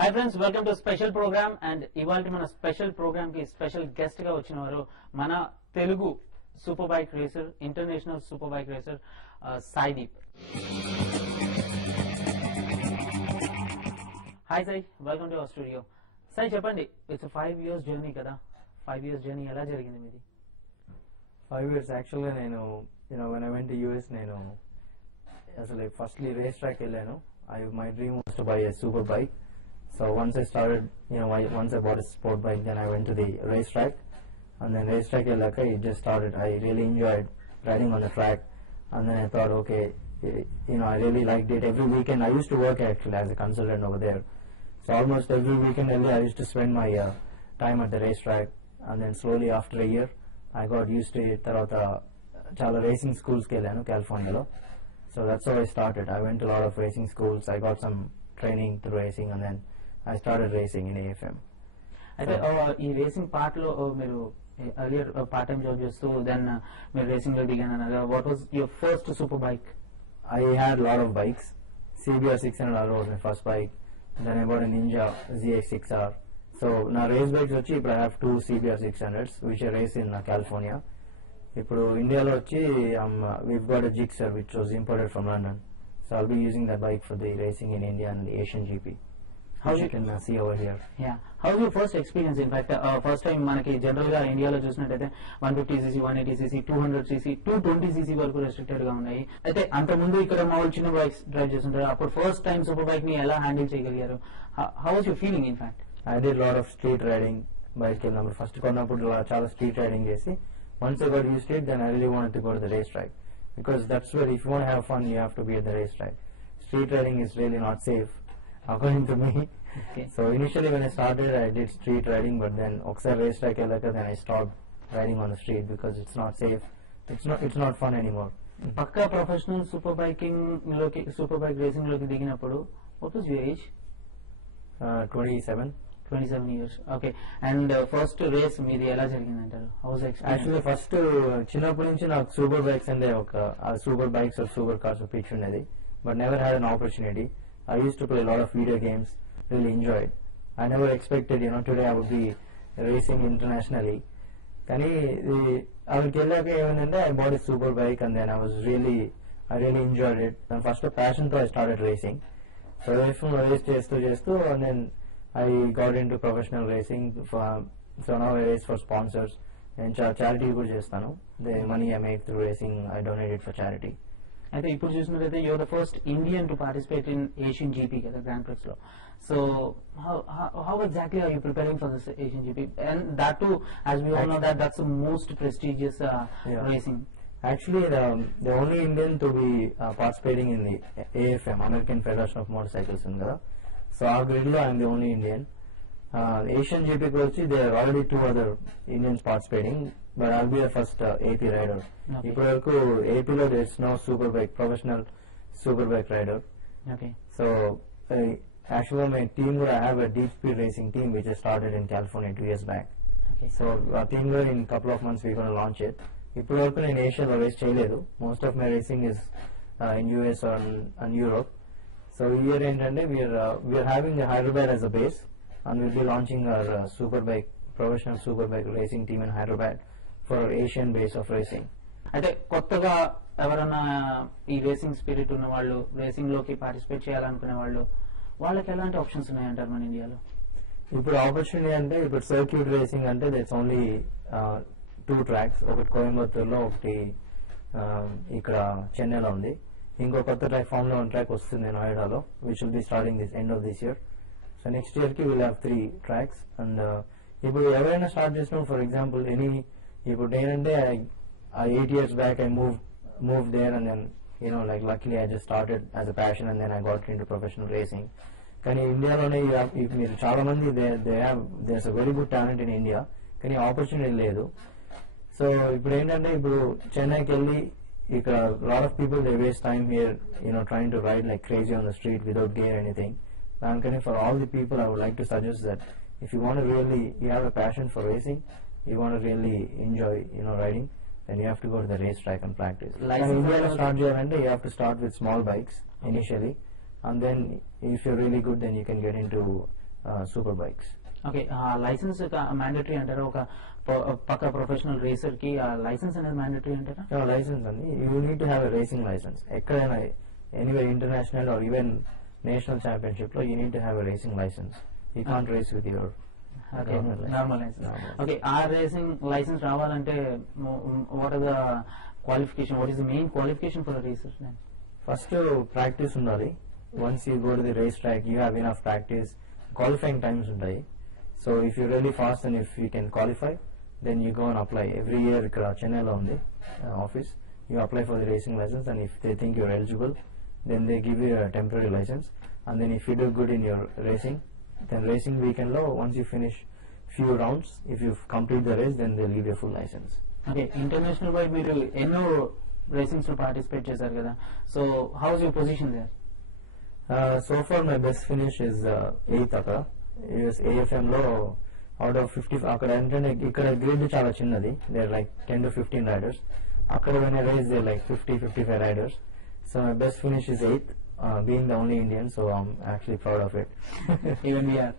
Hi friends, welcome to special programme. And ఇవాళ మన special programme కి స్పెషల్ గెస్ట్ గా వచ్చిన వారు మన Telugu super bike racer, international super bike racer Sai Deep. Hi Sai, welcome to our studio. Sai చెప్పండి, ఇట్స్ 5 years జర్నీ కదా, 5 years జర్నీ ఎలా జరిగింది మీది? 5 years యాక్చువల్గా నేను when I went to US నేను అసలు ఫస్ట్లీ రేస్ ట్రాక్ వెళ్ళాను. My dream was to buy a super bike. So once I started, once I bought a sport bike, then I went to the racetrack, and then racetrack వెళ్ళాక it just started. I really enjoyed riding on the track, and then I thought, okay, I really liked it. Every weekend I used to work actually as a consultant over there, so almost every weekend I used to spend my time at the racetrack, and then slowly after a year I got used to it. తర్వాత చాలా racing schools కి వెళ్ళాను California. So that's how I started. I went to a lot of racing schools. I got some training through racing, and then I started racing in AFM. అయితే ఈ racing part లో మీరు earlier part time job చేస్తూ దెన్ మీరు రేసింగ్ లో దిగాను అన్నారు. What was your first super bike? I had a lot of bikes. CBR 600R was my first bike. Then I bought a Ninja ZX6R. So now race bikes వచ్చి ఇప్పుడు I have 2 CBR 600s which I race in California. ఇప్పుడు ఇండియాలో వచ్చి we've got a Gixxer which was imported from London. So I'll be using that bike for the racing in India and the Asian GP. How you can see over here. Yeah. How was your first experience? In fact, first time మనకి జనరల్ గా ఇండియాలో చూసినట్టయితే 150cc, 180cc, 200cc, 220cc వరకు రెస్ట్రిక్టెడ్ గా ఉన్నాయి. అయితే అంత ముందు ఇక్కడ మామూలు చిన్న బైక్స్ డ్రైవ్ చేస్తుంటారు. అప్పుడు ఫస్ట్ టైం సూపర్ బైక్ ని ఎలా హ్యాండిల్ చేయగలిగారు? How was your feeling? In fact I did a lot of street riding. Bike వెళ్ళినప్పుడు ఫస్ట్ కొన్నప్పుడు చాలా స్ట్రీట్ రైడింగ్ చేసి once I got used to it, then I really wanted to go to the racetrack, because that's where if you want to have fun, you have to be at the racetrack. Street riding is really not safe, according to me. Okay. So initially when I started, I did street riding, but then oksar racetrack elaka, then I stopped riding on the street because it's not safe. It's not fun anymore. పక్కా professional super biking లోకి, super bike racing లోకి దిగినప్పుడు what was your age? 27 years. Okay. And first race మీది ఎలా జరిగింది అంటారు? How was the experience? Actually first చిన్నప్పటి నుంచి నాకు సూపర్ బైక్స్ అంటే super bikes or super cars పిచ్ ఉండేది, but never had an opportunity. I used to play a lot of video games, really enjoyed. I never expected, today I would be racing internationally. కానీ అక్కడికి వెళ్ళాక ఏమైందంటే I bought a super bike, and then I really enjoyed it. And first passion తో I started racing. So race చేస్తూ and then I got into professional racing. So now I race for sponsors and charity కూడా చేస్తాను. The money I make through racing, I donate it for charity. అయితే ఇప్పుడు చూసినట్లయితే you're the first Indian to participate in Asian GP కదా, grand prix లో. So how exactly are you preparing for this Asian GP? And that too, as we all know, that's the most prestigious racing. Actually, the only Indian to be participating in the AFM, American Federation of Motorcycles, ఉంది కదా. So our grid lo I am the only Indian. Asian GP ko vachi there are already 2 other Indians participating, but I'll be the first AP rider. Ippudu varaku AP lo there is no professional super bike rider. Okay. So actually my team would have a deep speed racing team which I started in California 2 years back. Okay. So our team lo in couple of months we're going to launch it. Ippudu varaku nenu Asia lo race cheyaledu. Most of my racing is in US or and Europe. So here ఏంటంటే we are having the Hyderabad as a base, and we'll be launching our professional super bike racing team in Hyderabad for our Asian base of racing. అయితే కొత్తగా ఎవరైనా ఈ racing spirit ఉన్న వాళ్ళు, రేసింగ్ లోకి పార్టిసిపేట్ చేయాలనుకునే వాళ్ళు, వాళ్ళకి ఎలాంటి ఆప్షన్స్ ఉన్నాయంటారు మన ఇండియాలో? ఇప్పుడు ఆపర్చునిటీ అంటే ఇప్పుడు సర్క్యూట్ రేసింగ్ అంటే దట్స్ ఓన్లీ 2 tracks. ఒకటి కోయంబత్తూరులో, ఒకటి ఇక్కడ చెన్నైలో ఉంది. ఇంకో కొత్త ట్రాక్ Formula 1 ట్రాక్ వస్తుంది నోయిడాలో, which will be starting this end of this year. So next year కి we'll have 3 tracks. And ఇప్పుడు ఎవరైనా స్టార్ట్ చేసినప్పుడు, ఫర్ ఎగ్జాంపుల్ ఇప్పుడు నేనంటే 8 years back I moved there, and then luckily I just started as a passion, and then I got into professional racing. కానీ ఇండియాలోనే మీరు చాలా మంది there's a very good talent in India, కానీ ఆపర్చునిటీ లేదు. సో ఇప్పుడు ఏంటంటే ఇప్పుడు చెన్నైకి వెళ్ళి ఇక్కడ lot of people they waste time here trying to ride like crazy on the street without gear or anything. And for all the people I would like to suggest that if you want to really, you have a passion for racing, you want to really enjoy riding, then you have to go to the racetrack and practice. Like in India start చేయాలంటే you have to start with small bikes initially, and then if you're really good then you can get into super bikes. Okay licence mandatory అంటారా ఒక పక్క professional racer కి licence అనేది mandatory అంటారా licence అండి you need to have a racing licence ఎక్కడైనా anyway international or even national championship లో you need to have a racing licence you can't race with your normal licence okay ఆ racing licence రావాలంటే what are the qualification what is the main qualification for racer first practice ఉండాలి once you go to the race track you have enough practice qualifying times ఉంటాయి so if you really fast and if you can qualify then you go and apply every year ఇక్కడ చెన్నైలో ఉంది office you apply for the racing license and if they think you're eligible then they give you temporary license and then if you do good in your racing then racing weekend లో once you finish few rounds if you complete the race then they give you full licence okay international wide మీరు ఎన్నో racings లో participate చేశారు కదా so how is your position there so far my best finish is 8th అక్కడ AFM లో out of 50 అక్కడ ఏంటంటే ఇక్కడ గ్రిడ్ చాలా చిన్నది దేర్ లైక్ 10 to 15 రైడర్స్ అక్కడ when I race there like 50-55 riders so my best finish is 8th being the only Indian so I'm actually proud of it even we are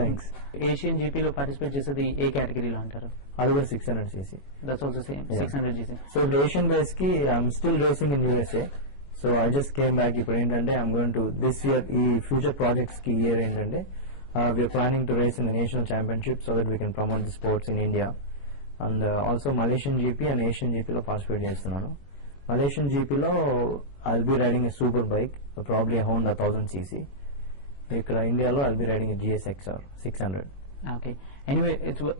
thanks Asian GP లో participate చేసేది ఏ కేటగిరీలో అంటారు అది కూడా 600cc that's also same 600cc so Asian base కి I'm still racing in USA so I just came back ఇప్పుడు ఏంటంటే I'm going to this year ఈ ఫ్యూచర్ ప్రాజెక్ట్స్ కి ఇయర్ ఏంటంటే we're planning to race in the national championship so that we can promote the sports in India and also Malaysian GP and Asian జీపీలో participate చేస్తున్నాను Malaysian జీపీలో I'll be riding a super bike probably Honda 1000cc ఇక్కడ ఇండియాలో I'll be riding GSXR 600 Okay. Anyway,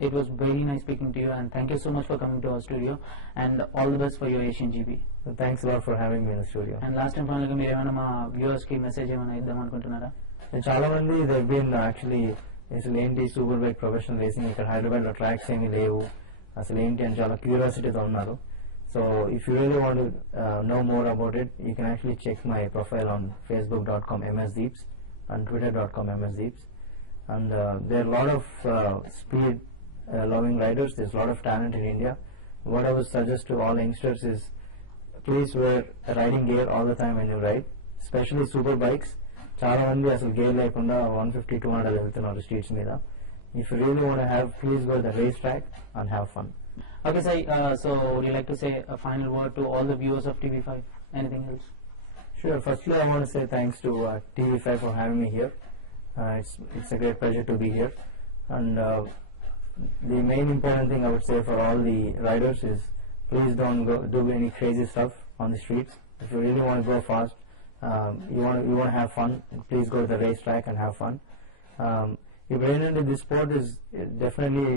it was very nice speaking to you, and thank you so much for coming to our studio, and all the best for your Asian GB. So thanks a lot for having me in the studio. And last time finally మీరు ఏమైనా మా వ్యూవర్స్ కి మెసేజ్ ఏమైనా ఇద్దాం అనుకుంటున్నారా చాలా మంది they been actually అసలు ఏంటి సూపర్ బైక్ ప్రొఫెషనల్ రేసింగ్ ఇక్కడ హైదరాబాద్ లో ట్రాక్స్ ఏమీ లేవు అసలు ఏంటి అని చాలా క్యూరియాసిటీతో ఉన్నారు so if you really want know more about it you can actually check my profile on facebook.com msdeeps and twitter.com msdeeps. And there are a lot of speed loving riders. There's a lot of talent in India. What I would suggest to all youngsters is please wear riding gear all the time when you ride, especially super bikes. చాలా మంది అసలు గేర్ లేకుండా 150-200 వెళ్తున్నారు streets మీద if you really want have please go the race track and have fun Okay, Sai, so would you like to say a final word to all the viewers of TV5? Anything else? Sure. Firstly, I want to say thanks to TV5 for having me here. It's a great pleasure to be here, and the main important thing I would say for all the riders is please don't do any crazy stuff on the streets. If you really want to go fast, you want to have fun, please go to the racetrack and have fun. If you're into this sport is definitely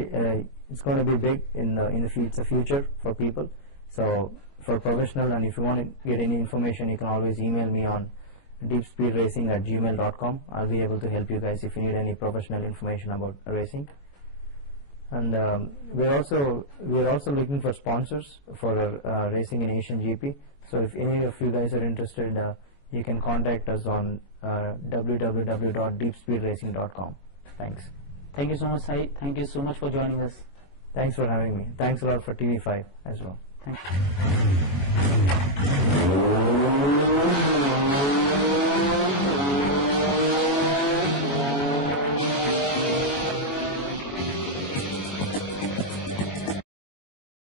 it's going to be big in the future for people. So for professional, and if you want to get any information, you can always email me on deepspeedracing@gmail.com. I'll be able to help you guys if you need any professional information about racing. And we're also looking for sponsors for racing in Asian GP. So if any of you guys are interested, you can contact us on www.deepspeedracing.com. Thanks. Thank you so much, Sai. Thank you so much for joining us. Thanks for having me. Thanks a lot for TV5 as well. Thank you.